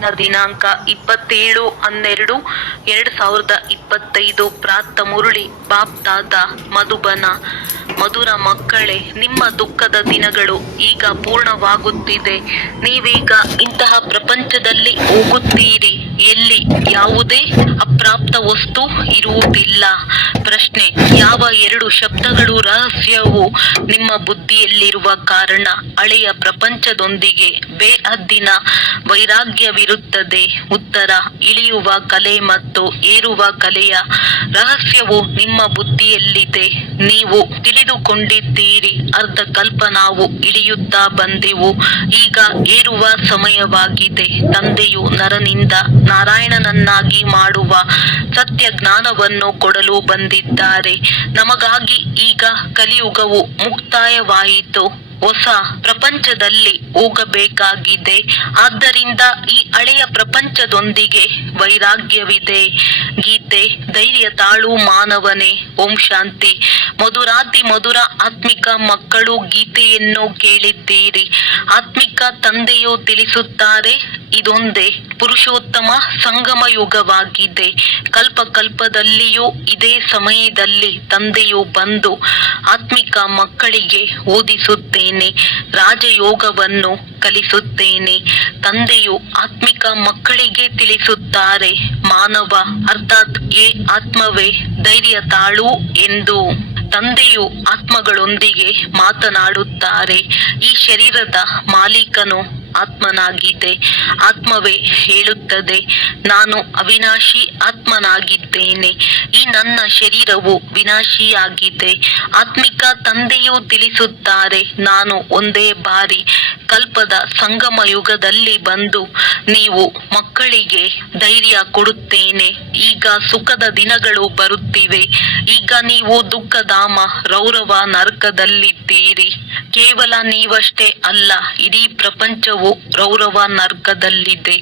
ಇವತ್ತಿನ ದಿನಾಂಕ 27/12/2025. ಪ್ರಾತ ಮುರಳಿ ಬಾಪ್ ದಾದಾ ಮಧುಬನ. ಮಧುರ ಮಕ್ಕಳೇ, ನಿಮ್ಮ ದುಃಖದ ದಿನಗಳು ಈಗ ಪೂರ್ಣವಾಗುತ್ತಿದೆ. ನೀವೀಗ ಇಂತಹ ಪ್ರಪಂಚದಲ್ಲಿ ಹೋಗುತ್ತೀರಿ, ಎಲ್ಲಿ ಯಾವುದೇ ಅಪ್ರಾಪ್ತ ವಸ್ತು ಇರುವುದಿಲ್ಲ. ಪ್ರಶ್ನೆ: ಯಾವ ಎರಡು ಶಬ್ದಗಳು ರಹಸ್ಯವು ನಿಮ್ಮ ಬುದ್ಧಿಯಲ್ಲಿರುವ ಕಾರಣ ಹಳೆಯ ಪ್ರಪಂಚದೊಂದಿಗೆ ಬೇಹದ್ದಿನ ವೈರಾಗ್ಯವಿರುತ್ತದೆ? ಉತ್ತರ: ಇಳಿಯುವ ಕಲೆ ಮತ್ತು ಏರುವ ಕಲೆಯ ರಹಸ್ಯವು ನಿಮ್ಮ ಬುದ್ಧಿಯಲ್ಲಿದೆ. ನೀವು ತಿಳಿದುಕೊಂಡಿದ್ದೀರಿ, ಅರ್ಧ ಕಲ್ಪ ನಾವು ಇಳಿಯುತ್ತಾ ಬಂದೆವು, ಈಗ ಏರುವ ಸಮಯವಾಗಿದೆ. ತಂದೆಯು ನರನಿಂದ ನಾರಾಯಣನನ್ನಾಗಿ ಮಾಡುವ ಸತ್ಯ ಜ್ಞಾನವನ್ನು ಕೊಡಲು ಬಂದಿದ್ದಾರೆ. ನಮಗಾಗಿ ಈಗ ಕಲಿಯುಗವು ಮುಕ್ತಾಯವಾಯಿತು, ಹೊಸ ಪ್ರಪಂಚದಲ್ಲಿ ಹೋಗಬೇಕಾಗಿದೆ. ಆದ್ದರಿಂದ ಈ ಹಳೆಯ ಪ್ರಪಂಚದೊಂದಿಗೆ ವೈರಾಗ್ಯವಿದೆ. ಗೀತೆ. ಧೈರ್ಯ ತಾಳು ಮಾನವನೇ. ಓಂ ಶಾಂತಿ. ಮಧುರಾತಿ ಮಧುರ ಆತ್ಮಿಕ ಮಕ್ಕಳು, ಗೀತೆಯನ್ನು ಕೇಳಿದ್ದೀರಿ. ಆತ್ಮಿಕ ತಂದೆಯು ತಿಳಿಸುತ್ತಾರೆ, ಇದೊಂದೇ ಪುರುಷೋತ್ತಮ ಸಂಗಮ ಯುಗವಾಗಿದೆ. ಕಲ್ಪದಲ್ಲಿಯೂ ಇದೇ ಸಮಯದಲ್ಲಿ ತಂದೆಯು ಬಂದು ಆತ್ಮಿಕ ಮಕ್ಕಳಿಗೆ ಓದಿಸುತ್ತೇನೆ, ರಾಜಯೋಗವನ್ನು ಕಲಿಸುತ್ತೇನೆ. ತಂದೆಯು ಆತ್ಮಿಕ ಮಕ್ಕಳಿಗೆ ತಿಳಿಸುತ್ತಾರೆ, ಮಾನವ ಅರ್ಥಾತ್ ಆತ್ಮವೇ ಧೈರ್ಯ ತಾಳು ಎಂದು. ತಂದೆಯು ಆತ್ಮಗಳೊಂದಿಗೆ ಮಾತನಾಡುತ್ತಾರೆ. ಈ ಶರೀರದ ಮಾಲೀಕನು ಆತ್ಮನಾಗಿದೆ. ಆತ್ಮವೇ ಹೇಳುತ್ತದೆ, ನಾನು ಅವಿನಾಶಿ ಆತ್ಮನಾಗಿದ್ದೇನೆ, ಈ ನನ್ನ ಶರೀರವು ವಿನಾಶಿಯಾಗಿದೆ. ಆತ್ಮಿಕ ತಂದೆಯು ತಿಳಿಸುತ್ತಾರೆ, ನಾನು ಒಂದೇ ಬಾರಿ ಕಲ್ಪದ ಸಂಗಮ ಯುಗದಲ್ಲಿ ಬಂದು ನೀವು ಮಕ್ಕಳಿಗೆ ಧೈರ್ಯ ಕೊಡುತ್ತೇನೆ. ಈಗ ಸುಖದ ದಿನಗಳು ಬರುತ್ತಿವೆ. ಈಗ ನೀವು ದುಃಖಧಾಮ ರೌರವ ನರಕದಲ್ಲಿದ್ದೀರಿ. ಕೇವಲ ನೀವಷ್ಟೇ ಅಲ್ಲ, ಇಡೀ ಪ್ರಪಂಚವು ರೌರವ ನರಕದಲ್ಲಿದೆ.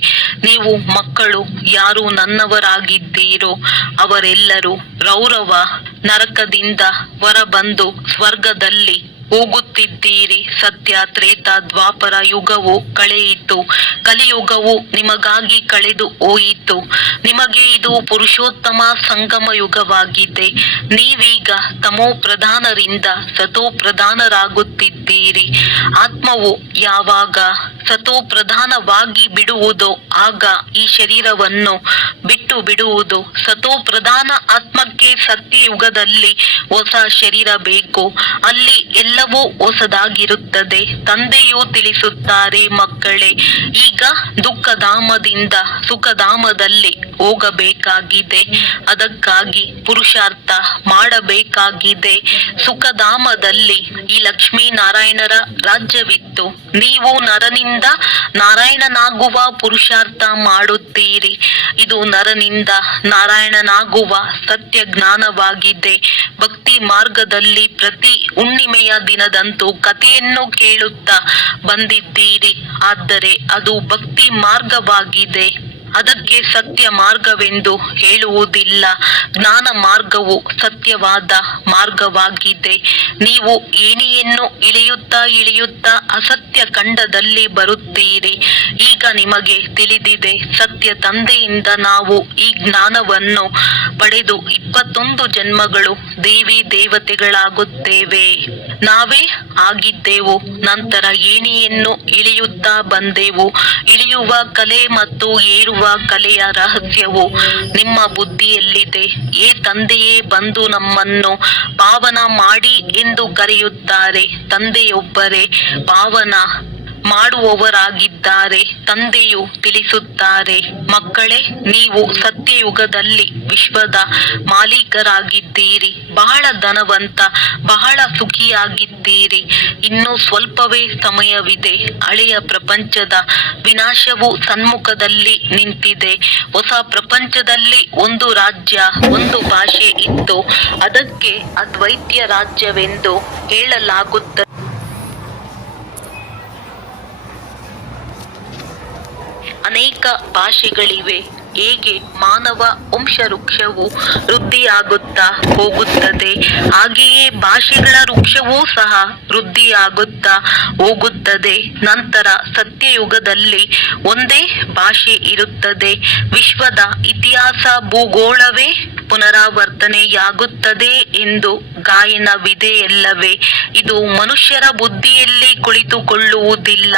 ನೀವು ಮಕ್ಕಳು ಯಾರು ನನ್ನವರಾಗಿದ್ದೀರೋ ಅವರೆಲ್ಲರೂ ರೌರವ ನರಕದಿಂದ ಹೊರಬಂದು ಸ್ವರ್ಗದಲ್ಲಿ ಹೋಗುತ್ತಿದ್ದೀರಿ. ಸತ್ಯ ತ್ರೇತ ದ್ವಾಪರ ಯುಗವು ಕಳೆಯಿತು, ಕಲಿಯುಗವು ನಿಮಗಾಗಿ ಕಳೆದು ಹೋಯಿತು. ನಿಮಗೆ ಇದು ಪುರುಷೋತ್ತಮ ಸಂಗಮ ಯುಗವಾಗಿದೆ. ನೀವೀಗ ತಮೋ ಪ್ರಧಾನರಿಂದ ಸತೋ ಪ್ರಧಾನರಾಗುತ್ತಿದ್ದೀರಿ. ಆತ್ಮವು ಯಾವಾಗ ಸತೋ ಪ್ರಧಾನವಾಗಿ ಬಿಡುವುದೋ ಆಗ ಈ ಶರೀರವನ್ನು ಬಿಟ್ಟು ಬಿಡುವುದು. ಸತೋ ಪ್ರಧಾನ ಆತ್ಮಕ್ಕೆ ಸತ್ಯಯುಗದಲ್ಲಿ ಹೊಸ ಶರೀರ ಬೇಕು, ಅಲ್ಲಿ ಎಲ್ಲವೂ ಹೊಸದಾಗಿರುತ್ತದೆ. ತಂದೆಯು ತಿಳಿಸುತ್ತಾರೆ, ಮಕ್ಕಳೇ, ಈಗ ದುಃಖಧಾಮದಿಂದ ಸುಖಧಾಮದಲ್ಲಿ ಹೋಗಬೇಕಾಗಿದೆ. ಅದಕ್ಕಾಗಿ ಪುರುಷಾರ್ಥ ಮಾಡಬೇಕಾಗಿದೆ. ಸುಖಧಾಮದಲ್ಲಿ ಈ ಲಕ್ಷ್ಮೀನಾರಾಯಣರ ರಾಜ್ಯವಿತ್ತು. ನೀವು ನರನಿಂದ ನಾರಾಯಣನಾಗುವ ಪುರುಷಾರ್ಥ ಮಾಡುತ್ತೀರಿ. ಇದು ನರನಿಂದ ನಾರಾಯಣನಾಗುವ ಸತ್ಯ ಜ್ಞಾನವಾಗಿದೆ. ಭಕ್ತಿ ಮಾರ್ಗದಲ್ಲಿ ಪ್ರತಿ ಹುಣ್ಣಿಮೆಯ ದಿನದಂತೂ ಕಥೆಯನ್ನು ಕೇಳುತ್ತಾ ಬಂದಿದ್ದೀರಿ. ಆದರೆ ಅದು ಭಕ್ತಿ ಮಾರ್ಗವಾಗಿದೆ, ಅದಕ್ಕೆ ಸತ್ಯ ಮಾರ್ಗವೆಂದು ಹೇಳುವುದಿಲ್ಲ. ಜ್ಞಾನ ಮಾರ್ಗವು ಸತ್ಯವಾದ ಮಾರ್ಗವಾಗಿದೆ. ನೀವು ಏಣಿಯನ್ನು ಇಳಿಯುತ್ತಾ ಅಸತ್ಯ ಖಂಡದಲ್ಲಿ ಬರುತ್ತೀರಿ. ಈಗ ನಿಮಗೆ ತಿಳಿದಿದೆ, ಸತ್ಯ ತಂದೆಯಿಂದ ನಾವು ಈ ಜ್ಞಾನವನ್ನು ಪಡೆದು 21 ಜನ್ಮಗಳು ದೇವಿ ದೇವತೆಗಳಾಗುತ್ತೇವೆ. ನಾವೇ ಆಗಿದ್ದೆವು, ನಂತರ ಏಣಿಯನ್ನು ಇಳಿಯುತ್ತಾ ಬಂದೆವು. ಇಳಿಯುವ ಕಲೆ ಮತ್ತು ಏರುವ ಕಲೆಯ ರಹಸ್ಯವು ನಿಮ್ಮ ಬುದ್ಧಿಯಲ್ಲಿದೆ. ತಂದೆಯೇ ಬಂದು ನಮ್ಮನ್ನು ಪಾವನ ಮಾಡಿ ಎಂದು ಕರೆಯುತ್ತಾರೆ. ತಂದೆಯೊಬ್ಬರೇ ಪಾವನ ಮಾಡುವವರಾಗಿದ್ದಾರೆ. ತಂದೆಯು ತಿಳಿಸುತ್ತಾರೆ, ಮಕ್ಕಳೇ, ನೀವು ಸತ್ಯಯುಗದಲ್ಲಿ ವಿಶ್ವದ ಮಾಲೀಕರಾಗಿದ್ದೀರಿ. ಬಹಳ ಧನವಂತ, ಬಹಳ ಸುಖಿಯಾಗಿದ್ದೀರಿ. ಇನ್ನು ಸ್ವಲ್ಪವೇ ಸಮಯವಿದೆ. ಹಳೆಯ ಪ್ರಪಂಚದ ವಿನಾಶವು ಸನ್ಮುಖದಲ್ಲಿ ನಿಂತಿದೆ. ಹೊಸ ಪ್ರಪಂಚದಲ್ಲಿ ಒಂದು ರಾಜ್ಯ, ಒಂದು ಭಾಷೆ ಇತ್ತು. ಅದಕ್ಕೆ ಅದ್ವೈತ್ಯ ರಾಜ್ಯವೆಂದು ಹೇಳಲಾಗುತ್ತದೆ. ಅನೇಕ ಭಾಷೆಗಳಿವೆ. ಹೇಗೆ ಮಾನವ ವಂಶವೃಕ್ಷವು ವೃದ್ಧಿಯಾಗುತ್ತಾ ಹೋಗುತ್ತದೆ, ಹಾಗೆಯೇ ಭಾಷೆಗಳ ವೃಕ್ಷವೂ ಸಹ ವೃದ್ಧಿಯಾಗುತ್ತಾ ಹೋಗುತ್ತದೆ. ನಂತರ ಸತ್ಯಯುಗದಲ್ಲಿ ಒಂದೇ ಭಾಷೆ ಇರುತ್ತದೆ. ವಿಶ್ವದ ಇತಿಹಾಸ ಭೂಗೋಳವೇ ಪುನರಾವರ್ತನೆಯಾಗುತ್ತದೆ ಎಂದು ಗಾಯನವಿದೆಯಲ್ಲವೇ? ಇದು ಮನುಷ್ಯರ ಬುದ್ಧಿಯಲ್ಲಿ ಕುಳಿತುಕೊಳ್ಳುವುದಿಲ್ಲ.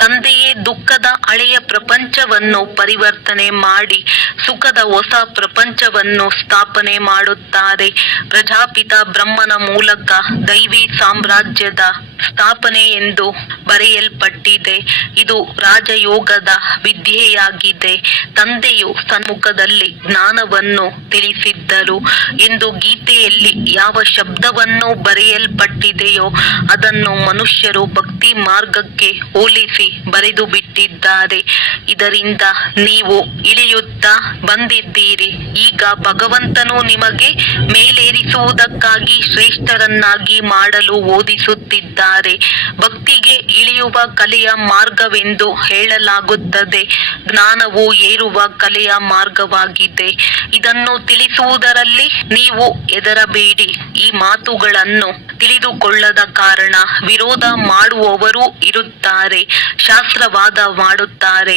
ತಂದೆಯೇ ದುಃಖದ ಹಳೆಯ ಪ್ರಪಂಚವನ್ನು ಪರಿವರ್ತನೆ ಮಾಡಿ ಸುಖದ ಹೊಸ ಪ್ರಪಂಚವನ್ನು ಸ್ಥಾಪನೆ ಮಾಡುತ್ತಾರೆ. ಪ್ರಜಾಪಿತ ಬ್ರಹ್ಮನ ಮೂಲಕ ದೈವಿ ಸಾಮ್ರಾಜ್ಯದ ಸ್ಥಾಪನೆ ಎಂದು ಬರೆಯಲ್ಪಟ್ಟಿದೆ. ಇದು ರಾಜಯೋಗದ ವಿದ್ಯೆಯಾಗಿದೆ. ತಂದೆಯು ಸನ್ಮುಖದಲ್ಲಿ ಜ್ಞಾನವನ್ನು ತಿಳಿಸಿದ್ದರು ಎಂದು ಗೀತೆಯಲ್ಲಿ ಯಾವ ಶಬ್ದವನ್ನು ಬರೆಯಲ್ಪಟ್ಟಿದೆಯೋ ಅದನ್ನು ಮನುಷ್ಯರು ಭಕ್ತಿ ಮಾರ್ಗಕ್ಕೆ ಹೋಲಿಸಿ ಬರೆದು ಬಿಟ್ಟಿದ್ದಾರೆ. ಇದರಿಂದ ನೀವು ಇಳಿಯುತ್ತಾ ಬಂದಿದ್ದೀರಿ. ಈಗ ಭಗವಂತನು ನಿಮಗೆ ಮೇಲೇರಿಸುವುದಕ್ಕಾಗಿ ಶ್ರೇಷ್ಠರನ್ನಾಗಿ ಮಾಡಲು ಓದಿಸುತ್ತಿದ್ದಾರೆ. ಭಕ್ತಿಗೆ ಇಳಿಯುವ ಕಲೆಯ ಮಾರ್ಗವೆಂದು ಹೇಳಲಾಗುತ್ತದೆ. ಜ್ಞಾನವು ಏರುವ ಕಲೆಯ ಮಾರ್ಗವಾಗಿದೆ. ಇದನ್ನು ತಿಳಿಸುವುದರಲ್ಲಿ ನೀವು ಹೆದರಬೇಡಿ. ಈ ಮಾತುಗಳನ್ನು ತಿಳಿದುಕೊಳ್ಳದ ಕಾರಣ ವಿರೋಧ ಮಾಡುವವರು ಇರುತ್ತಾರೆ, ಶಾಸ್ತ್ರವಾದ ಮಾಡುತ್ತಾರೆ.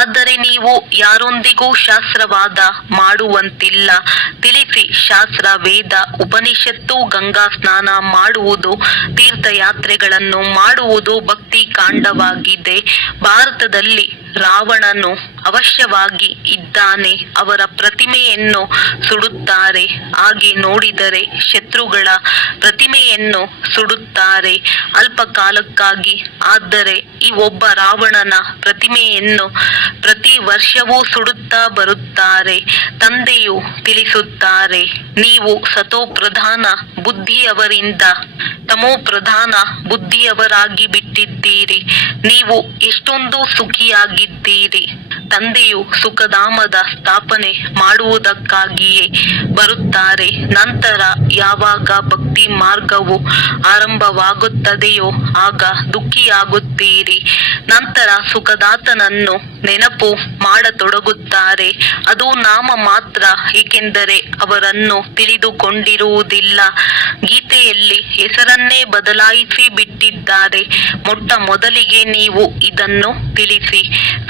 ಆದರೆ ನೀವು ಯಾರೊಂದಿಗೂ ಶಾಸ್ತ್ರವಾದ ಮಾಡುವಂತಿಲ್ಲ. ತಿಳಿಸಿ, ಶಾಸ್ತ್ರ, ವೇದ, ಉಪನಿಷತ್ತು, ಗಂಗಾ ಸ್ನಾನ ಮಾಡುವುದು, ತೀರ್ಥಯಾತ್ರೆಗಳನ್ನು ಮಾಡುವುದು ಭಕ್ತಿ ಕಾಂಡವಾಗಿದೆ. ಭಾರತದಲ್ಲಿ ರಾವಣನು ಅವಶ್ಯವಾಗಿ ಇದ್ದಾನೆ. ಅವರ ಪ್ರತಿಮೆಯನ್ನು ಸುಡುತ್ತಾರೆ. ಹಾಗೆ ನೋಡಿದರೆ ಶತ್ರುಗಳ ಪ್ರತಿಮೆಯನ್ನು ಸುಡುತ್ತಾರೆ ಅಲ್ಪ ಕಾಲಕ್ಕಾಗಿ. ಆದರೆ ಈ ಒಬ್ಬ ರಾವಣನ ಪ್ರತಿಮೆಯನ್ನು ಪ್ರತಿ ವರ್ಷವೂ ಸುಡುತ್ತಾ ಬರುತ್ತಾರೆ. ತಂದೆಯು ತಿಳಿಸುತ್ತಾರೆ, ನೀವು ಸತೋಪ್ರಧಾನ ಬುದ್ಧಿಯವರಿಂದ ತಮೋಪ್ರಧಾನ ಬುದ್ಧಿಯವರಾಗಿ ಬಿಟ್ಟಿದ್ದೀರಿ. ನೀವು ಎಷ್ಟೊಂದು ಸುಖಿಯಾಗಿದ್ದೀರಿ. ತಂದೆಯು ಸುಖಧಾಮದ ಸ್ಥಾಪನೆ ಮಾಡುವುದಕ್ಕಾಗಿಯೇ ಬರುತ್ತಾರೆ. ನಂತರ ಯಾವಾಗ ಭಕ್ತಿ ಮಾರ್ಗವು ಆರಂಭವಾಗುತ್ತದೆಯೋ ಆಗ ದುಃಖಿಯಾಗುತ್ತೀರಿ. ನಂತರ ಸುಖದಾತನನ್ನು ನೆನಪು ಮಾಡತೊಡಗುತ್ತಾರೆ. ಅದು ನಾಮ ಮಾತ್ರ, ಏಕೆಂದರೆ ಅವರನ್ನು ತಿಳಿದುಕೊಂಡಿರುವುದಿಲ್ಲ. ಗೀತೆಯಲ್ಲಿ ಹೆಸರನ್ನೇ ಬದಲಾಯಿಸಿ ಬಿಟ್ಟಿದ್ದಾರೆ. ಮೊಟ್ಟ ಮೊದಲಿಗೆ ನೀವು ಇದನ್ನು ತಿಳಿಸಿ.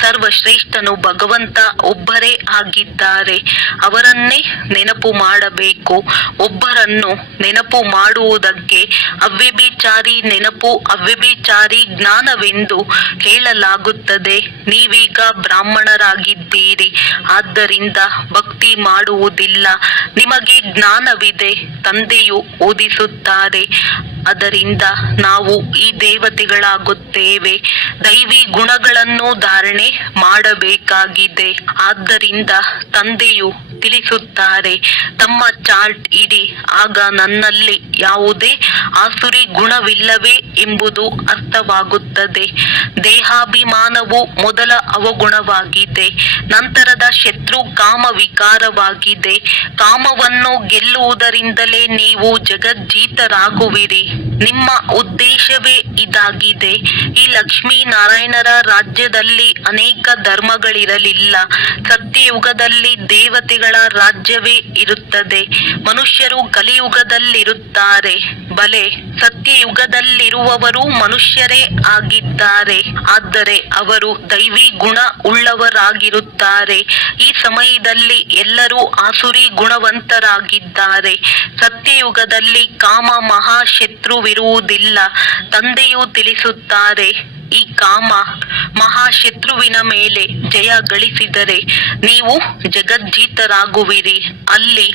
ಸರ್ವಶ್ರೇಷ್ಠನು ಭಗವಂತ ಒಬ್ಬರೇ ಆಗಿದ್ದಾರೆ. ಅವರನ್ನೇ ನೆನಪು ಮಾಡಬೇಕು. ಒಬ್ಬರನ್ನು ನೆನಪು ಮಾಡುವುದಕ್ಕೆ ಅವ್ಯಭಿಚಾರಿ ನೆನಪು, ಅವ್ಯಭಿಚಾರಿ ಜ್ಞಾನವೆಂದು ಹೇಳಲಾಗುತ್ತದೆ. ನೀವೀಗ ಬ್ರಾಹ್ಮಣರಾಗಿದ್ದೀರಿ, ಆದ್ದರಿಂದ ಭಕ್ತಿ ಮಾಡುವುದಿಲ್ಲ. ನಿಮಗೆ ಜ್ಞಾನವಿದೆ. ತಂದೆಯು ಓದಿಸುತ್ತಾರೆ. ಅದರಿಂದ ನಾವು ಈ ದೇವತೆಗಳಾಗುತ್ತೇವೆ. ದೈವಿ ಗುಣಗಳನ್ನು ಧಾರಣೆ ಮಾಡಬೇಕಾಗಿದೆ. ಆದ್ದರಿಂದ ತಂದೆಯು ತಿಳಿಸುತ್ತಾರೆ, ತಮ್ಮ ಚಾರ್ಟ್ ಇಡಿ. ಆಗ ನನ್ನಲ್ಲಿ ಯಾವುದೇ ಆಸುರಿ ಗುಣವಿಲ್ಲವೇ ಎಂಬುದು ಅರ್ಥವಾಗುತ್ತದೆ. ದೇಹಾಭಿಮಾನವು ಮೊದಲ ಅವಗುಣವಾಗಿದೆ. ನಂತರದ ಶತ್ರು ಕಾಮ ವಿಕಾರವಾಗಿದೆ. ಕಾಮವನ್ನು ಗೆಲ್ಲುವುದರಿಂದಲೇ ನೀವು ಜಗಜ್ಜೀತರಾಗುವಿರಿ. ನಿಮ್ಮ ಉದ್ದೇಶವೇ ಇದಾಗಿದೆ. ಈ ಲಕ್ಷ್ಮೀನಾರಾಯಣರ ರಾಜ್ಯದಲ್ಲಿ ಅನೇಕ ಧರ್ಮಗಳಿರಲಿಲ್ಲ. ಸತ್ಯಯುಗದಲ್ಲಿ ದೇವತೆಗಳ ರಾಜ್ಯವೇ ಇರುತ್ತದೆ. ಮನುಷ್ಯರು ಕಲಿಯುಗದಲ್ಲಿರುತ್ತಾರೆ. ಬಲೆ, ಸತ್ಯಯುಗದಲ್ಲಿರುವವರು ಮನುಷ್ಯರೇ ಆಗಿದ್ದಾರೆ. ಆದರೆ ಅವರು ದೈವಿ ಗುಣ ಉಳ್ಳವರಾಗಿರುತ್ತಾರೆ. ಈ ಸಮಯದಲ್ಲಿ ಎಲ್ಲರೂ ಆಸುರಿ ಗುಣವಂತರಾಗಿದ್ದಾರೆ. ಸತ್ಯಯುಗದಲ್ಲಿ ಕಾಮ ಮಹಾಶತ್ರುವಿರುವುದಿಲ್ಲ. ತಂದೆಯು ತಿಳಿಸುತ್ತಾರೆ, ಈ ಕಾಮ ಮಹಾಶತ್ರುವಿನ ಮೇಲೆ ಜಯ ಗಳಿಸಿದರೆ ನೀವು ಜಗಜ್ಜೀತರಾಗುವಿರಿ. ಅಲ್ಲಿ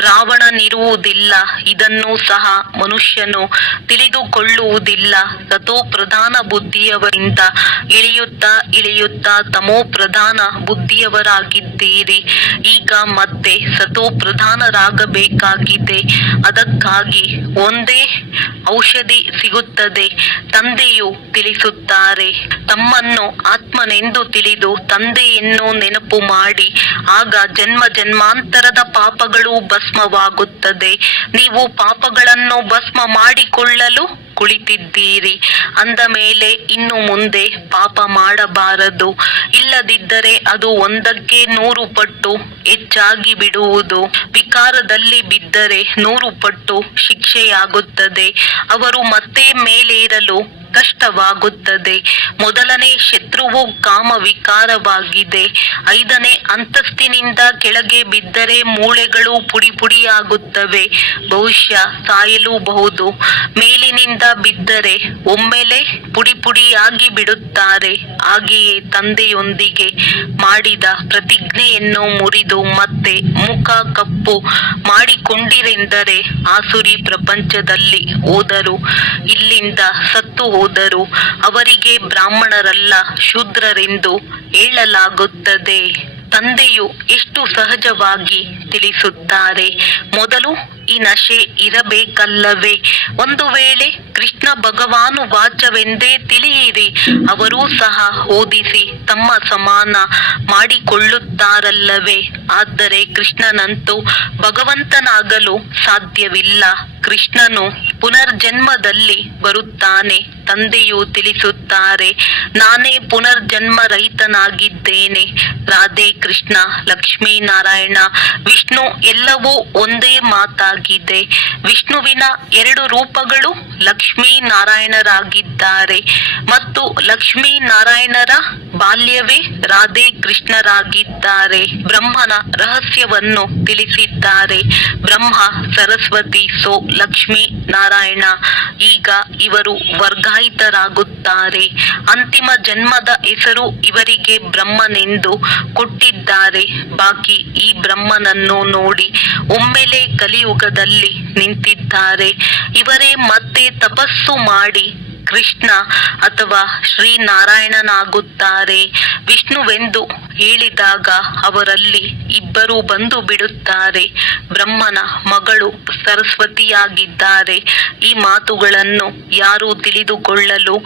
ರಾವಣನಿರುವುದಿಲ್ಲ. ಇದನ್ನು ಸಹ ಮನುಷ್ಯನು ತಿಳಿದುಕೊಳ್ಳುವುದಿಲ್ಲ. ಸತೋ ಪ್ರಧಾನ ಬುದ್ಧಿಯವರಿಂದ ಇಳಿಯುತ್ತಾ ತಮೋ ಪ್ರಧಾನ ಬುದ್ಧಿಯವರಾಗಿದ್ದೀರಿ. ಈಗ ಮತ್ತೆ ಸತೋ ಪ್ರಧಾನರಾಗಬೇಕಾಗಿದೆ. ಅದಕ್ಕಾಗಿ ಒಂದೇ ಔಷಧಿ ಸಿಗುತ್ತದೆ. ತಂದೆಯು ತಿಳಿಸುತ್ತಾರೆ, ತಮ್ಮನ್ನು ಆತ್ಮನೆಂದು ತಿಳಿದು ತಂದೆಯನ್ನು ನೆನಪು ಮಾಡಿ. ಆಗ ಜನ್ಮ ಜನ್ಮಾಂತರದ ಪಾಪಗಳು ಭಸ್ಮವಾಗುತ್ತದೆ. ನೀವು ಪಾಪಗಳನ್ನು ಭಸ್ಮ ಮಾಡಿಕೊಳ್ಳಲು ಕುಳಿತಿದ್ದೀರಿ ಅಂದ ಮೇಲೆ ಇನ್ನು ಮುಂದೆ ಪಾಪ ಮಾಡಬಾರದು. ಇಲ್ಲದಿದ್ದರೆ ಅದು 100ಕ್ಕೆ 100 ಪಟ್ಟು ಹೆಚ್ಚಾಗಿ ಬಿಡುವುದು. ವಿಕಾರದಲ್ಲಿ ಬಿದ್ದರೆ 100 ಪಟ್ಟು ಶಿಕ್ಷೆಯಾಗುತ್ತದೆ. ಅವರು ಮತ್ತೆ ಮೇಲೇರಲು ಕಷ್ಟವಾಗುತ್ತದೆ. ಮೊದಲನೇ ಶತ್ರುವು ಕಾಮ ವಿಕಾರವಾಗಿದೆ. 5ನೇ ಅಂತಸ್ತಿನಿಂದ ಕೆಳಗೆ ಬಿದ್ದರೆ ಮೂಳೆಗಳು ಪುಡಿ ಪುಡಿಯಾಗುತ್ತವೆ, ಬಹುಶಃ ಸಾಯಲೂಬಹುದು. ಮೇಲಿನಿಂದ ಬಿದ್ದರೆ ಒಮ್ಮೆಲೆ ಪುಡಿ ಪುಡಿಯಾಗಿ ಬಿಡುತ್ತಾರೆ. ಹಾಗೆಯೇ ತಂದೆಯೊಂದಿಗೆ ಮಾಡಿದ ಪ್ರತಿಜ್ಞೆಯನ್ನು ಮುರಿದು ಮತ್ತೆ ಮುಖ ಕಪ್ಪು ಮಾಡಿಕೊಂಡಿರೆಂದರೆ ಆಸುರಿ ಪ್ರಪಂಚದಲ್ಲಿ ಹೋದರು, ಇಲ್ಲಿಂದ ಸತ್ತು ಹೋದರು. ಅವರಿಗೆ ಬ್ರಾಹ್ಮಣರಲ್ಲ ಶೂದ್ರರೆಂದು ಹೇಳಲಾಗುತ್ತದೆ. ತಂದೆಯು ಎಷ್ಟು ಸಹಜವಾಗಿ ತಿಳಿಸುತ್ತಾರೆ. ಮೊದಲು ಈ ನಶೆ ಇರಬೇಕಲ್ಲವೇ? ಒಂದು ವೇಳೆ ಕೃಷ್ಣ ಭಗವಾನು ವಾಚವೆಂದೇ ತಿಳಿಯಿರಿ. ಅವರೂ ಸಹ ಓದಿಸಿ ತಮ್ಮ ಸಮಾನ ಮಾಡಿಕೊಳ್ಳುತ್ತಾರಲ್ಲವೇ? ಆದರೆ ಕೃಷ್ಣನಂತೂ ಭಗವಂತನಾಗಲು ಸಾಧ್ಯವಿಲ್ಲ. ಕೃಷ್ಣನು ಪುನರ್ಜನ್ಮದಲ್ಲಿ ಬರುತ್ತಾನೆ. ತಂದೆಯು ತಿಳಿಸುತ್ತಾರೆ, ನಾನೇ ಪುನರ್ಜನ್ಮ ರಹಿತನಾಗಿದ್ದೇನೆ. ರಾಧೆ ಕೃಷ್ಣ, ಲಕ್ಷ್ಮೀನಾರಾಯಣ, ವಿಷ್ಣು ಎಲ್ಲವೂ ಒಂದೇ ಮಾತಾಗಿದೆ. ವಿಷ್ಣುವಿನ 2 ರೂಪಗಳು ಲಕ್ಷ್ಮೀನಾರಾಯಣರಾಗಿದ್ದಾರೆ ಮತ್ತು ಲಕ್ಷ್ಮೀನಾರಾಯಣರ ಬಾಲ್ಯವೇ ರಾಧೆ ಕೃಷ್ಣರಾಗಿದ್ದಾರೆ. ಬ್ರಹ್ಮನ ರಹಸ್ಯವನ್ನು ತಿಳಿಸಿದ್ದಾರೆ. ಬ್ರಹ್ಮ ಸರಸ್ವತಿ ಸೋ ಲಕ್ಷ್ಮೀ ನಾರಾಯಣ. ಈಗ ಇವರು ವರ್ಗಾಯಿತರಾಗುತ್ತಾರೆ. ಅಂತಿಮ ಜನ್ಮದ ಹೆಸರು ಇವರಿಗೆ ಬ್ರಹ್ಮನೆಂದು ಕೊಟ್ಟಿದ್ದಾರೆ. ಬಾಕಿ ಈ ಬ್ರಹ್ಮನನ್ನು ನೋಡಿ ಒಮ್ಮೆಲೆ ಕಲಿಯುಗದಲ್ಲಿ ನಿಂತಿದ್ದಾರೆ. ಇವರೇ ಮತ್ತೆ ತಪಸ್ಸು ಮಾಡಿ ಕೃಷ್ಣ ಅಥವಾ ಶ್ರೀನಾರಾಯಣನಾಗುತ್ತಾರೆ. ವಿಷ್ಣುವೆಂದು ಹೇಳಿದಾಗ ಅವರಲ್ಲಿ ಇಬ್ಬರು ಬಂದು ಬಿಡುತ್ತಾರೆ. ಬ್ರಹ್ಮನ ಮಗಳು ಸರಸ್ವತಿಯಾಗಿದ್ದಾರೆ. ಈ ಮಾತುಗಳನ್ನು ಯಾರೂ ತಿಳಿದುಕೊಳ್ಳಲು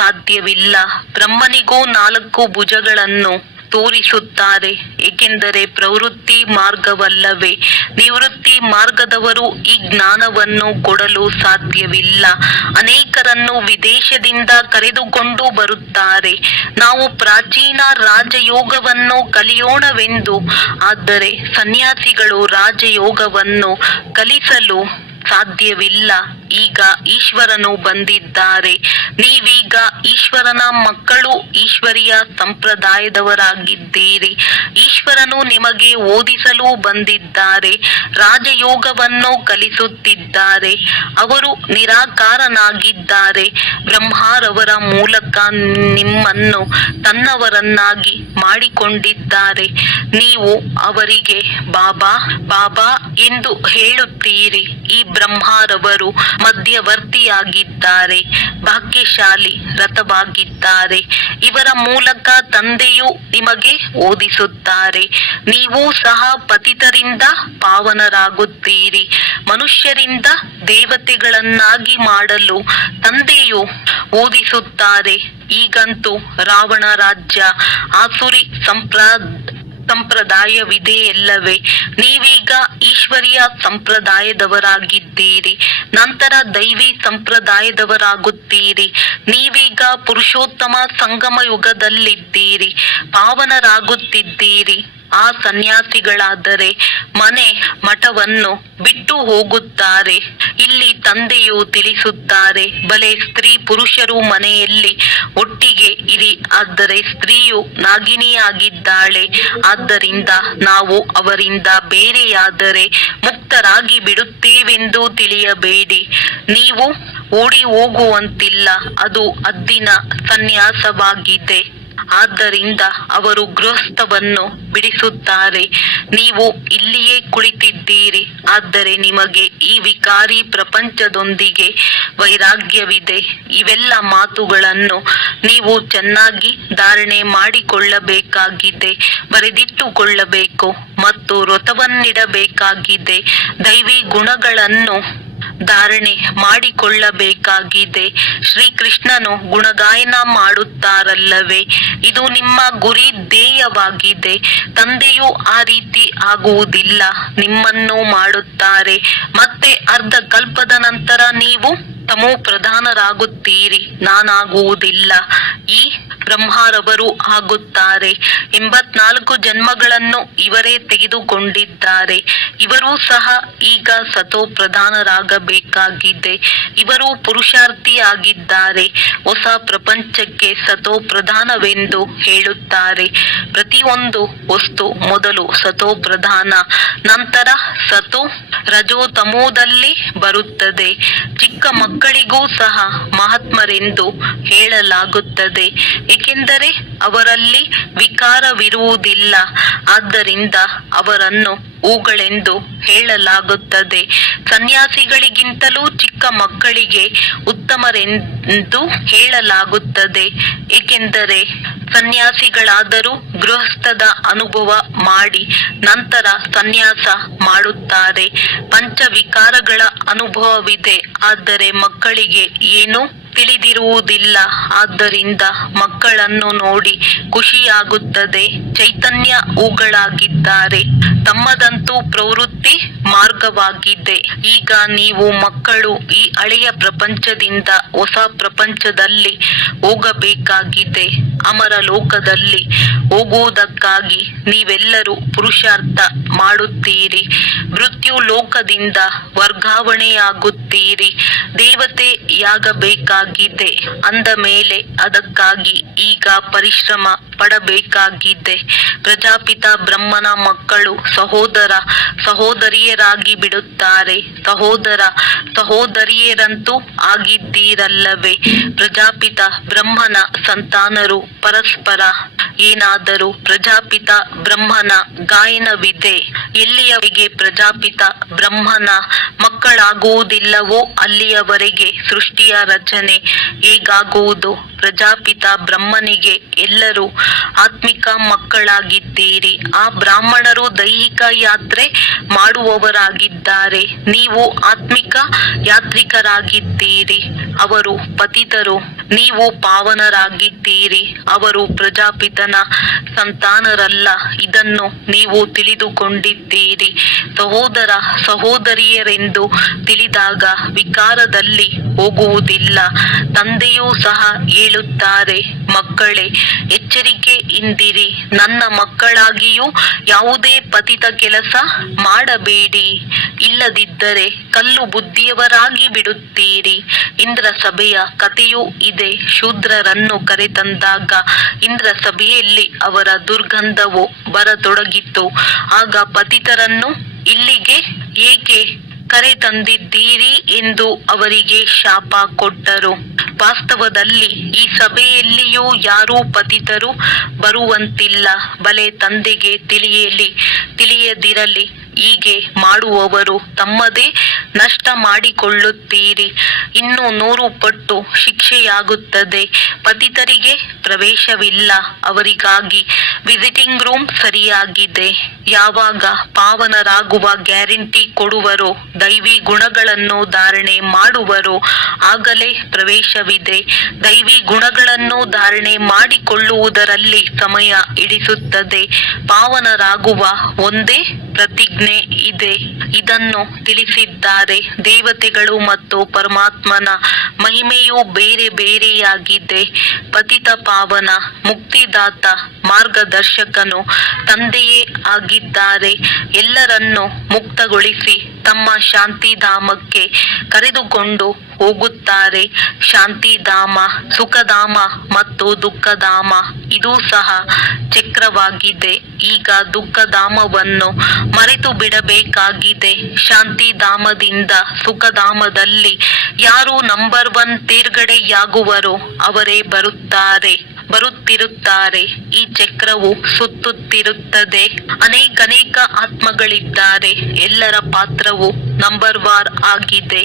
ಸಾಧ್ಯವಿಲ್ಲ. ಬ್ರಹ್ಮನಿಗೂ 4 ಭುಜಗಳನ್ನು ತೋರಿಸುತ್ತಾರೆ. ಏಕೆಂದರೆ ಪ್ರವೃತ್ತಿ ಮಾರ್ಗವಲ್ಲವೇ? ನಿವೃತ್ತಿ ಮಾರ್ಗದವರು ಈ ಜ್ಞಾನವನ್ನು ಕೊಡಲು ಸಾಧ್ಯವಿಲ್ಲ. ಅನೇಕರನ್ನು ವಿದೇಶದಿಂದ ಕರೆದುಕೊಂಡು ಬರುತ್ತಾರೆ. ನಾವು ಪ್ರಾಚೀನ ರಾಜಯೋಗವನ್ನು ಕಲಿಯೋಣವೆಂದು. ಆದರೆ ಸನ್ಯಾಸಿಗಳು ರಾಜಯೋಗವನ್ನು ಕಲಿಸಲು ಸಾಧ್ಯವಿಲ್ಲ. ಈಗ ಈಶ್ವರನು ಬಂದಿದ್ದಾರೆ. ನೀವೀಗ ಈಶ್ವರನ ಮಕ್ಕಳು, ಈಶ್ವರಿಯ ಸಂಪ್ರದಾಯದವರಾಗಿದ್ದೀರಿ. ಈಶ್ವರನು ನಿಮಗೆ ಓದಿಸಲು ಬಂದಿದ್ದಾರೆ. ರಾಜಯೋಗವನ್ನು ಕಲಿಸುತ್ತಿದ್ದಾರೆ. ಅವರು ನಿರಾಕಾರನಾಗಿದ್ದಾರೆ. ಬ್ರಹ್ಮರವರ ಮೂಲಕ ನಿಮ್ಮನ್ನು ತನ್ನವರನ್ನಾಗಿ ಮಾಡಿಕೊಂಡಿದ್ದಾರೆ. ನೀವು ಅವರಿಗೆ ಬಾಬಾ ಬಾಬಾ ಎಂದು ಹೇಳುತ್ತೀರಿ. ಈ ಬ್ರಹ್ಮರವರು ಮಧ್ಯವರ್ತಿಯಾಗಿದ್ದಾರೆ. ಭಾಗ್ಯಶಾಲಿ ರಥವಾಗಿದ್ದಾರೆ. ಇವರ ಮೂಲಕ ತಂದೆಯು ನಿಮಗೆ ಓದಿಸುತ್ತಾರೆ. ನೀವು ಸಹ ಪತಿತರಿಂದ ಪಾವನರಾಗುತ್ತೀರಿ. ಮನುಷ್ಯರಿಂದ ದೇವತೆಗಳನ್ನಾಗಿ ಮಾಡಲು ತಂದೆಯು ಓದಿಸುತ್ತಾರೆ. ಈಗಂತೂ ರಾವಣ ರಾಜ್ಯ ಆಸುರಿ ಸಂಪ್ರದಾಯವಿದೆಯಲ್ಲವೇ? ನೀವೀಗ ಈಶ್ವರಿಯ ಸಂಪ್ರದಾಯದವರಾಗಿದ್ದೀರಿ. ನಂತರ ದೈವಿ ಸಂಪ್ರದಾಯದವರಾಗುತ್ತೀರಿ. ನೀವೀಗ ಪುರುಷೋತ್ತಮ ಸಂಗಮ ಯುಗದಲ್ಲಿದ್ದೀರಿ. ಪಾವನರಾಗುತ್ತಿದ್ದೀರಿ. ಆ ಸನ್ಯಾಸಿಗಳಾದರೆ ಮನೆ ಮಠವನ್ನು ಬಿಟ್ಟು ಹೋಗುತ್ತಾರೆ. ಇಲ್ಲಿ ತಂದೆಯು ತಿಳಿಸುತ್ತಾರೆ, ಬಲೆ ಸ್ತ್ರೀ ಪುರುಷರು ಮನೆಯಲ್ಲಿ ಒಟ್ಟಿಗೆ ಇರಿ. ಆದರೆ ಸ್ತ್ರೀಯು ನಾಗಿನಿಯಾಗಿದ್ದಾಳೆ. ಆದ್ದರಿಂದ ನಾವು ಅವರಿಂದ ಬೇರೆಯಾದರೆ ಮುಕ್ತರಾಗಿ ಬಿಡುತ್ತೇವೆಂದು ತಿಳಿಯಬೇಡಿ. ನೀವು ಓಡಿ ಹೋಗುವಂತಿಲ್ಲ. ಅದು ಹದ್ದಿನ ಸನ್ಯಾಸವಾಗಿದೆ. ಆದ್ದರಿಂದ ಅವರು ಗೃಹಸ್ಥವನ್ನು ಬಿಡಿಸುತ್ತಾರೆ. ನೀವು ಇಲ್ಲಿಯೇ ಕುಳಿತಿದ್ದೀರಿ. ಆದರೆ ನಿಮಗೆ ಈ ವಿಕಾರಿ ಪ್ರಪಂಚದೊಂದಿಗೆ ವೈರಾಗ್ಯವಿದೆ. ಇವೆಲ್ಲ ಮಾತುಗಳನ್ನು ನೀವು ಚೆನ್ನಾಗಿ ಧಾರಣೆ ಮಾಡಿಕೊಳ್ಳಬೇಕಾಗಿದೆ. ಬರೆದಿಟ್ಟುಕೊಳ್ಳಬೇಕು ಮತ್ತು ವ್ರತವನ್ನಿಡಬೇಕಾಗಿದೆ. ದೈವಿ ಗುಣಗಳನ್ನು ಧಾರಣೆ ಮಾಡಿಕೊಳ್ಳಬೇಕಾಗಿದೆ. ಶ್ರೀಕೃಷ್ಣನು ಗುಣಗಾಯನ ಮಾಡುತ್ತಾರಲ್ಲವೇ, ಇದು ನಿಮ್ಮ ಗುರಿ ಧ್ಯೇಯವಾಗಿದೆ. ತಂದೆಯು ಆ ರೀತಿ ಆಗುವುದಿಲ್ಲ, ನಿಮ್ಮನ್ನು ಮಾಡುತ್ತಾರೆ. ಮತ್ತೆ ಅರ್ಧ ಕಲ್ಪದ ನಂತರ ನೀವು ತಮೋ ಪ್ರಧಾನರಾಗುತ್ತೀರಿ, ನಾನಾಗುವುದಿಲ್ಲ. ಈ ಬ್ರಹ್ಮರವರು ಆಗುತ್ತಾರೆ. 84 ಜನ್ಮಗಳನ್ನು ಇವರೇ ತೆಗೆದುಕೊಂಡಿದ್ದಾರೆ. ಇವರೂ ಸಹ ಈಗ ಸತೋ ಪ್ರಧಾನರಾಗಬೇಕಾಗಿದೆ. ಇವರು ಪುರುಷಾರ್ಥಿಯಾಗಿದ್ದಾರೆ. ಹೊಸ ಪ್ರಪಂಚಕ್ಕೆ ಸತೋ ಪ್ರಧಾನವೆಂದು ಹೇಳುತ್ತಾರೆ. ಪ್ರತಿಯೊಂದು ವಸ್ತು ಮೊದಲು ಸತೋ ಪ್ರಧಾನ, ನಂತರ ಸತೋ ರಜೋ ತಮೋದಲ್ಲಿ ಬರುತ್ತದೆ. ಚಿಕ್ಕ ಮಕ್ಕಳಿಗೂ ಸಹ ಮಹಾತ್ಮರೆಂದು ಹೇಳಲಾಗುತ್ತದೆ, ಏಕೆಂದರೆ ಅವರಲ್ಲಿ ವಿಕಾರವಿರುವುದಿಲ್ಲ. ಆದ್ದರಿಂದ ಅವರನ್ನು ಹೂಗಳೆಂದು ಹೇಳಲಾಗುತ್ತದೆ. ಸನ್ಯಾಸಿಗಳಿಗಿಂತಲೂ ಚಿಕ್ಕ ಮಕ್ಕಳಿಗೆ ಉತ್ತಮರೆಂದು ಹೇಳಲಾಗುತ್ತದೆ, ಏಕೆಂದರೆ ಸನ್ಯಾಸಿಗಳಾದರೂ ಗೃಹಸ್ಥದ ಅನುಭವ ಮಾಡಿ ನಂತರ ಸನ್ಯಾಸ ಮಾಡುತ್ತಾರೆ. ಪಂಚವಿಕಾರಗಳ ಅನುಭವವಿದೆ, ಆದರೆ ಮಕ್ಕಳಿಗೆ ಏನೂ ತಿಳಿದಿರುವುದಿಲ್ಲ. ಆದ್ದರಿಂದ ಮಕ್ಕಳನ್ನು ನೋಡಿ ಖುಷಿಯಾಗುತ್ತದೆ. ಚೈತನ್ಯ ಹೂಗಳಾಗಿದ್ದಾರೆ, ತಮ್ಮದಂತೂ ಪ್ರವೃತ್ತಿ ಮಾರ್ಗವಾಗಿದೆ. ಈಗ ನೀವು ಮಕ್ಕಳು ಈ ಹಳೆಯ ಪ್ರಪಂಚದಿಂದ ಹೊಸ ಪ್ರಪಂಚದಲ್ಲಿ ಹೋಗಬೇಕಾಗಿದೆ. ಅಮರ ಲೋಕದಲ್ಲಿ ಹೋಗುವುದಕ್ಕಾಗಿ ನೀವೆಲ್ಲರೂ ಪುರುಷಾರ್ಥ ಮಾಡುತ್ತೀರಿ. ಮೃತ್ಯು ಲೋಕದಿಂದ ವರ್ಗಾವಣೆಯಾಗುತ್ತೀರಿ. ದೇವತೆಯಾಗಬೇಕಾಗಿದೆ ಅಂದ ಮೇಲೆ ಅದಕ್ಕಾಗಿ ಈಗ ಪರಿಶ್ರಮ ಪಡಬೇಕಾಗಿದೆ. ಪ್ರಜಾಪಿತ ಬ್ರಹ್ಮನ ಮಕ್ಕಳು ಸಹೋದರ ಸಹೋದರಿಯರಾಗಿ ಬಿಡುತ್ತಾರೆ. ಸಹೋದರ ಸಹೋದರಿಯರಂತೂ ಆಗಿದ್ದೀರಲ್ಲವೇ. ಪ್ರಜಾಪಿತ ಬ್ರಹ್ಮನ ಸಂತಾನರು ಪರಸ್ಪರ ಏನಾದರೂ ಪ್ರಜಾಪಿತ ಬ್ರಹ್ಮನ ಗಾಯನವಿದೆ. ಎಲ್ಲಿಯವರೆಗೆ ಪ್ರಜಾಪಿತ ಬ್ರಹ್ಮನ ಮಕ್ಕಳಾಗುವುದಿಲ್ಲವೋ ಅಲ್ಲಿಯವರೆಗೆ ಸೃಷ್ಟಿಯ ರಚನೆ ಹೇಗಾಗುವುದು? ಪ್ರಜಾಪಿತ ಬ್ರಹ್ಮನಿಗೆ ಎಲ್ಲರೂ ಆತ್ಮಿಕ ಮಕ್ಕಳಾಗಿದ್ದೀರಿ. ಆ ಬ್ರಾಹ್ಮಣರು ದೈಹಿಕ ಯಾತ್ರೆ ಮಾಡುವವರಾಗಿದ್ದಾರೆ. ನೀವು ಆತ್ಮಿಕ ಯಾತ್ರಿಕರಾಗಿದ್ದೀರಿ. ಅವರು ಪತಿತರು, ನೀವು ಪಾವನರಾಗಿದ್ದೀರಿ. ಅವರು ಪ್ರಜಾಪಿತನ ಸಂತಾನರಲ್ಲ, ಇದನ್ನು ನೀವು ತಿಳಿದುಕೊಂಡಿದ್ದೀರಿ. ಸಹೋದರ ಸಹೋದರಿಯರೆಂದು ತಿಳಿದಾಗ ವಿಕಾರದಲ್ಲಿ ಹೋಗುವುದಿಲ್ಲ. ತಂದೆಯೂ ಸಹ ಹೇಳುತ್ತಾರೆ, ಮಕ್ಕಳೇ ಎಚ್ಚರಿಕೆಯಿಂದಿರಿ. ನನ್ನ ಮಕ್ಕಳಾಗಿಯೂ ಯಾವುದೇ ಪತಿತ ಕೆಲಸ ಮಾಡಬೇಡಿ, ಇಲ್ಲದಿದ್ದರೆ ಕಲ್ಲು ಬುದ್ಧಿಯವರಾಗಿ ಬಿಡುತ್ತೀರಿ. ಇಂದ್ರ ಸಭೆಯ ಕಥೆಯೂ ಇದೆ. ಶೂದ್ರರನ್ನು ಕರೆತಂದಾಗ ಇಂದ್ರ ಸಭೆಯಲ್ಲಿ ಅವರ ದುರ್ಗಂಧವು ಬರತೊಡಗಿತು. ಆಗ ಪತಿತರನ್ನು ಇಲ್ಲಿಗೆ ಏಕೆ ಕರೆತಂದಿದ್ದೀರಿ ಎಂದು ಅವರಿಗೆ ಶಾಪ ಕೊಟ್ಟರು. ವಾಸ್ತವದಲ್ಲಿ ಈ ಸಭೆಯಲ್ಲಿಯೂ ಯಾರೂ ಪತಿತರು ಬರುವಂತಿಲ್ಲ. ಬಲೆ ತಂದೆಗೆ ತಿಳಿಯದಿರಲಿ. ಹೀಗೆ ಮಾಡುವವರು ತಮ್ಮದೇ ನಷ್ಟ ಮಾಡಿಕೊಳ್ಳುತ್ತೀರಿ. ಇನ್ನು 100 ಪಟ್ಟು ಶಿಕ್ಷೆಯಾಗುತ್ತದೆ. ಪತಿತರಿಗೆ ಪ್ರವೇಶವಿಲ್ಲ. ಅವರಿಗಾಗಿ ವಿಸಿಟಿಂಗ್ ರೂಮ್ ಸರಿಯಾಗಿದೆ. ಯಾವಾಗ ಪಾವನರಾಗುವ ಗ್ಯಾರಂಟಿ ಕೊಡುವರೋ, ದೈವಿ ಗುಣಗಳನ್ನು ಧಾರಣೆ ಮಾಡುವರೋ ಆಗಲೇ ಪ್ರವೇಶವಿದೆ. ದೈವಿ ಗುಣಗಳನ್ನು ಧಾರಣೆ ಮಾಡಿಕೊಳ್ಳುವುದರಲ್ಲಿ ಸಮಯ ಹಿಡಿಸುತ್ತದೆ. ಪಾವನರಾಗುವ ಒಂದೇ ಪ್ರತಿಜ್ಞೆ ಇದೆ. ಇದನ್ನು ತಿಳಿಸಿದ್ದಾರೆ. ದೇವತೆಗಳು ಮತ್ತು ಪರಮಾತ್ಮನ ಮಹಿಮೆಯು ಬೇರೆ ಬೇರೆಯಾಗಿದೆ. ಪತಿತ ಪಾವನ, ಮುಕ್ತಿದಾತ, ಮಾರ್ಗದರ್ಶಕನು ತಂದೆಯೇ ಆಗಿದ್ದಾರೆ. ಎಲ್ಲರನ್ನೂ ಮುಕ್ತಗೊಳಿಸಿ ತಮ್ಮ ಶಾಂತಿಧಾಮಕ್ಕೆ ಕರೆದುಕೊಂಡು ಹೋಗುತ್ತಾರೆ. ಶಾಂತಿಧಾಮ, ಸುಖಧಾಮ ಮತ್ತು ದುಃಖಧಾಮ ಇದೂ ಸಹ ಚಕ್ರವಾಗಿದೆ. ಈಗ ದುಃಖಧಾಮವನ್ನು ಮರೆತು ಬಿಡಬೇಕಾಗಿದೆ. ಶಾಂತಿಧಾಮದಿಂದ ಸುಖಧಾಮದಲ್ಲಿ ಯಾರು ನಂಬರ್ 1 ತೇರ್ಗಡೆಯಾಗುವರೋ ಅವರೇ ಬರುತ್ತಿರುತ್ತಾರೆ. ಈ ಚಕ್ರವು ಸುತ್ತುತ್ತಿರುತ್ತದೆ. ಅನೇಕ ಆತ್ಮಗಳಿದ್ದಾರೆ. ಎಲ್ಲರ ಪಾತ್ರವು ನಂಬರ್ ವಾರ್ ಆಗಿದೆ.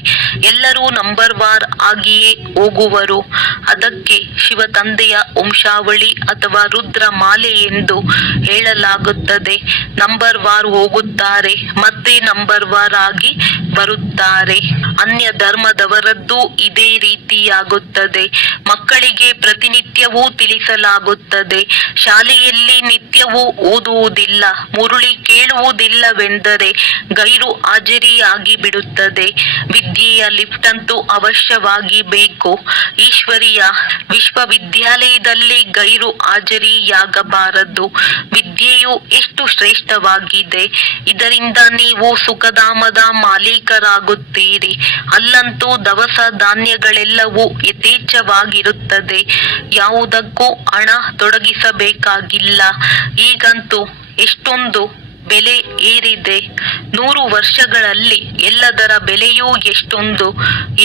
ಎಲ್ಲರೂ ನಂಬರ್ ವಾರ್ ಆಗಿಯೇ ಹೋಗುವರು. ಅದಕ್ಕೆ ಶಿವ ತಂದೆಯ ವಂಶಾವಳಿ ಅಥವಾ ರುದ್ರ ಮಾಲೆ ಎಂದು ಹೇಳಲಾಗುತ್ತದೆ. ನಂಬರ್ ವಾರ್ ಹೋಗುತ್ತಾರೆ, ಮತ್ತೆ ನಂಬರ್ ವಾರ್ ಆಗಿ ಬರುತ್ತಾರೆ. ಅನ್ಯ ಧರ್ಮದವರದ್ದು ಇದೇ ರೀತಿಯಾಗುತ್ತದೆ. ಮಕ್ಕಳಿಗೆ ಪ್ರತಿನಿತ್ಯವೂ ತಿಳಿಸಲಾಗುತ್ತದೆ. ಶಾಲೆಯಲ್ಲಿ ನಿತ್ಯವೂ ಓದುವುದಿಲ್ಲ, ಮುರುಳಿ ಕೇಳುವುದಿಲ್ಲವೆಂದರೆ ಗೈರು ಹಾಜರಿಯಾಗಿ ಬಿಡುತ್ತದೆ. ವಿದ್ಯೆಯ ಲಿಫ್ಟ್ ಅಂತೂ ಅವಶ್ಯವಾಗಿ ಬೇಕು. ಈಶ್ವರೀಯ ವಿಶ್ವವಿದ್ಯಾಲಯದಲ್ಲಿ ಗೈರು ಹಾಜರಿಯಾಗಬಾರದು. ವಿದ್ಯೆಯು ಎಷ್ಟು ಶ್ರೇಷ್ಠವಾಗಿದೆ. ಇದರಿಂದ ನೀವು ಸುಖಧಾಮದ ಮಾಲೀಕರಾಗುತ್ತೀರಿ. ಅಲ್ಲಂತೂ ದವಸ ಧಾನ್ಯಗಳೆಲ್ಲವೂ ಯಥೇಚ್ಛವಾಗಿರುತ್ತದೆ. ಯಾವುದಕ್ಕೂ ಹಣ ತೊಡಗಿಸಬೇಕಾಗಿಲ್ಲ. ಈಗಂತೂ ಎಷ್ಟೊಂದು ಬೆಲೆ ಏರಿದೆ. 100 ವರ್ಷಗಳಲ್ಲಿ ಎಲ್ಲದರ ಬೆಲೆಯೂ ಎಷ್ಟೊಂದು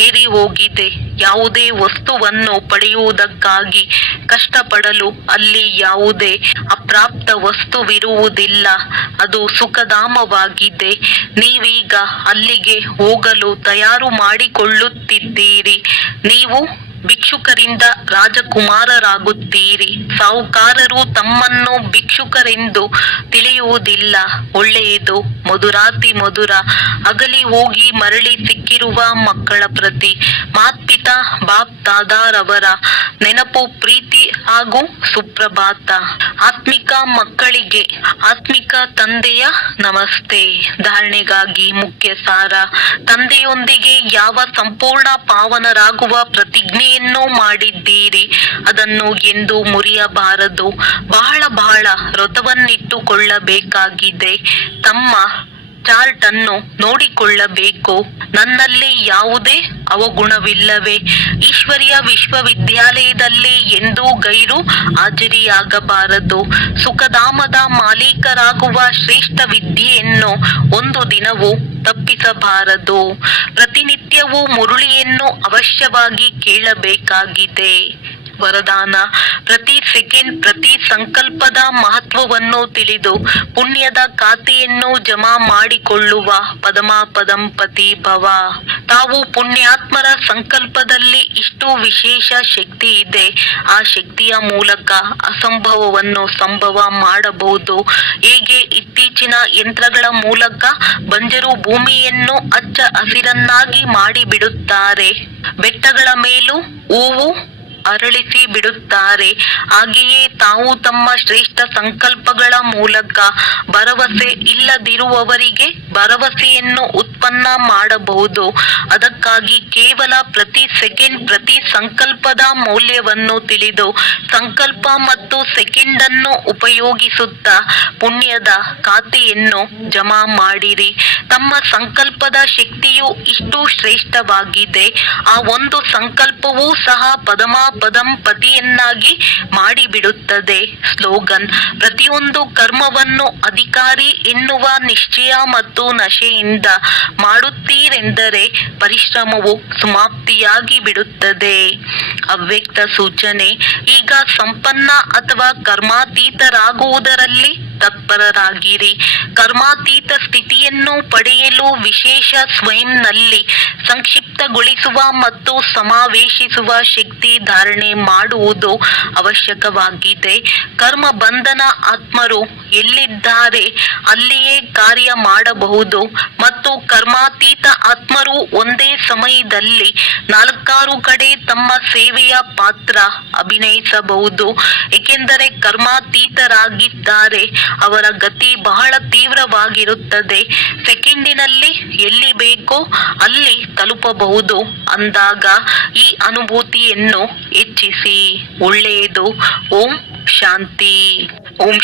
ಏರಿ ಹೋಗಿದೆ. ಯಾವುದೇ ವಸ್ತುವನ್ನು ಪಡೆಯುವುದಕ್ಕಾಗಿ ಕಷ್ಟಪಡಲು ಅಲ್ಲಿ ಯಾವುದೇ ಅಪ್ರಾಪ್ತ ವಸ್ತುವಿರುವುದಿಲ್ಲ. ಅದು ಸುಖಧಾಮವಾಗಿದೆ. ನೀವೀಗ ಅಲ್ಲಿಗೆ ಹೋಗಲು ತಯಾರು ಮಾಡಿಕೊಳ್ಳುತ್ತಿದ್ದೀರಿ. ನೀವು ಭಿಕ್ಷುಕರಿಂದ ರಾಜಕುಮಾರರಾಗುತ್ತೀರಿ. ಸಾಹುಕಾರರು ತಮ್ಮನ್ನು ಭಿಕ್ಷುಕರೆಂದು ತಿಳಿಯುವುದಿಲ್ಲ. ಒಳ್ಳೆಯದು. ಮಧುರಾತಿ ಮಧುರ. ಅಗಲಿ ಹೋಗಿ ಮರಳಿ ಸಿಕ್ಕಿರುವ ಮಕ್ಕಳ ಪ್ರತಿ ಮಾತ್ಪಿತಾ ಬಾಪ್ ದಾದಾರವರ ನೆನಪು, ಪ್ರೀತಿ ಹಾಗೂ ಸುಪ್ರಭಾತ. ಆತ್ಮಿಕ ಮಕ್ಕಳಿಗೆ ಆತ್ಮಿಕ ತಂದೆಯ ನಮಸ್ತೆ. ಧಾರಣೆಗಾಗಿ ಮುಖ್ಯ ಸಾರ. ತಂದೆಯೊಂದಿಗೆ ಯಾವ ಸಂಪೂರ್ಣ ಪಾವನರಾಗುವ ಪ್ರತಿಜ್ಞೆಯನ್ನು ಮಾಡಿದ್ದೀರಿ, ಅದನ್ನು ಎಂದು ಮುರಿಯಬಾರದು. ಬಹಳ ವ್ರತವನ್ನಿಟ್ಟುಕೊಳ್ಳಬೇಕಾಗಿದೆ. ತಮ್ಮ ಚಾರ್ಟ್ ಅನ್ನು ನೋಡಿಕೊಳ್ಳಬೇಕು. ನನ್ನಲ್ಲಿ ಯಾವುದೇ ಅವಗುಣವಿಲ್ಲವೇ? ಈಶ್ವರೀಯ ವಿಶ್ವವಿದ್ಯಾಲಯದಲ್ಲಿ ಎಂದೂ ಗೈರು ಹಾಜರಿಯಾಗಬಾರದು. ಸುಖಧಾಮದ ಮಾಲೀಕರಾಗುವ ಶ್ರೇಷ್ಠ ವಿದ್ಯೆಯನ್ನು ಒಂದು ದಿನವೂ ತಪ್ಪಿಸಬಾರದು. ಪ್ರತಿನಿತ್ಯವೂ ಮುರುಳಿಯನ್ನು ಅವಶ್ಯವಾಗಿ ಕೇಳಬೇಕಾಗಿದೆ. ವರದಾನ. ಪ್ರತಿ ಸೆಕೆಂಡ್ ಪ್ರತಿ ಸಂಕಲ್ಪದ ಮಹತ್ವವನ್ನು ತಿಳಿದು ಪುಣ್ಯದ ಖಾತೆಯನ್ನು ಜಮಾ ಮಾಡಿಕೊಳ್ಳುವ ಪದಮಾಪದಂಪತಿ ಭವ. ತಾವು ಪುಣ್ಯಾತ್ಮರ ಸಂಕಲ್ಪದಲ್ಲಿ ಇಷ್ಟು ವಿಶೇಷ ಶಕ್ತಿ ಇದೆ. ಆ ಶಕ್ತಿಯ ಮೂಲಕ ಅಸಂಭವವನ್ನು ಸಂಭವ ಮಾಡಬಹುದು. ಹೇಗೆ ಇತ್ತೀಚಿನ ಯಂತ್ರಗಳ ಮೂಲಕ ಬಂಜರು ಭೂಮಿಯನ್ನು ಹಚ್ಚ ಹಸಿರನ್ನಾಗಿ ಮಾಡಿಬಿಡುತ್ತಾರೆ, ಬೆಟ್ಟಗಳ ಮೇಲೂ ಹೂವು ಅರಳಿಸಿ ಬಿಡುತ್ತಾರೆ, ಹಾಗೆಯೇ ತಾವು ತಮ್ಮ ಶ್ರೇಷ್ಠ ಸಂಕಲ್ಪಗಳ ಮೂಲಕ ಭರವಸೆ ಇಲ್ಲದಿರುವವರಿಗೆ ಭರವಸೆಯನ್ನು ಉತ್ಪನ್ನ ಮಾಡಬಹುದು. ಅದಕ್ಕಾಗಿ ಕೇವಲ ಪ್ರತಿ ಸೆಕೆಂಡ್ ಪ್ರತಿ ಸಂಕಲ್ಪದ ಮೌಲ್ಯವನ್ನು ತಿಳಿದು ಸಂಕಲ್ಪ ಮತ್ತು ಸೆಕೆಂಡ್ ಅನ್ನು ಉಪಯೋಗಿಸುತ್ತಾ ಪುಣ್ಯದ ಖಾತೆಯನ್ನು ಜಮಾ ಮಾಡಿರಿ. ತಮ್ಮ ಸಂಕಲ್ಪದ ಶಕ್ತಿಯು ಇಷ್ಟು ಶ್ರೇಷ್ಠವಾಗಿದೆ. ಆ ಒಂದು ಸಂಕಲ್ಪವೂ ಸಹ ಪತಿಯನ್ನಾಗಿ ಮಾಡಿಬಿಡುತ್ತದೆ. ಸ್ಲೋಗನ್. ಪ್ರತಿಯೊಂದು ಕರ್ಮವನ್ನು ಅಧಿಕಾರಿ ಎನ್ನುವ ನಿಶ್ಚಯ ಮತ್ತು ನಶೆಯಿಂದ ಮಾಡುತ್ತೀರೆಂದರೆ ಪರಿಶ್ರಮವು ಸಮಾಪ್ತಿಯಾಗಿ ಬಿಡುತ್ತದೆ. ಅವ್ಯಕ್ತ ಸೂಚನೆ. ಈಗ ಸಂಪನ್ನ ಅಥವಾ ಕರ್ಮಾತೀತರಾಗುವುದರಲ್ಲಿ ತತ್ಪರರಾಗಿರಿ. ಕರ್ಮಾತೀತ ಸ್ಥಿತಿಯನ್ನು ಪಡೆಯಲು ವಿಶೇಷ ಸ್ವಯಂನಲ್ಲಿ ಸಂಕ್ಷಿಪ್ತಗೊಳಿಸುವ ಮತ್ತು ಸಮಾವೇಶಿಸುವ ಶಕ್ತಿ ಧಾರಣೆ ಮಾಡುವುದು ಅವಶ್ಯಕವಾಗಿದೆ. ಕರ್ಮ ಬಂಧನ ಆತ್ಮರು ಎಲ್ಲಿದ್ದಾರೆ ಅಲ್ಲಿಯೇ ಕಾರ್ಯ ಮಾಡಬಹುದು ಮತ್ತು ಕರ್ಮಾತೀತ ಆತ್ಮರು ಒಂದೇ ಸಮಯದಲ್ಲಿ 4 ಕಡೆ ತಮ್ಮ ಸೇವೆಯ ಪಾತ್ರ ಅಭಿನಯಿಸಬಹುದು. ಏಕೆಂದರೆ ಕರ್ಮಾತೀತರಾಗಿದ್ದಾರೆ. ಅವರ ಗತಿ ಬಹಳ ತೀವ್ರವಾಗಿರುತ್ತದೆ. ಸೆಕೆಂಡಿನಲ್ಲಿ ಎಲ್ಲಿ ಬೇಕೋ ಅಲ್ಲಿ ತಲುಪಬಹುದು. ಅಂದಾಗ ಈ ಅನುಭೂತಿಯನ್ನು ಹೆಚ್ಚಿಸಿ. ಒಳ್ಳೆಯದು. ಓಂ ಶಾಂತಿ. ಓಂ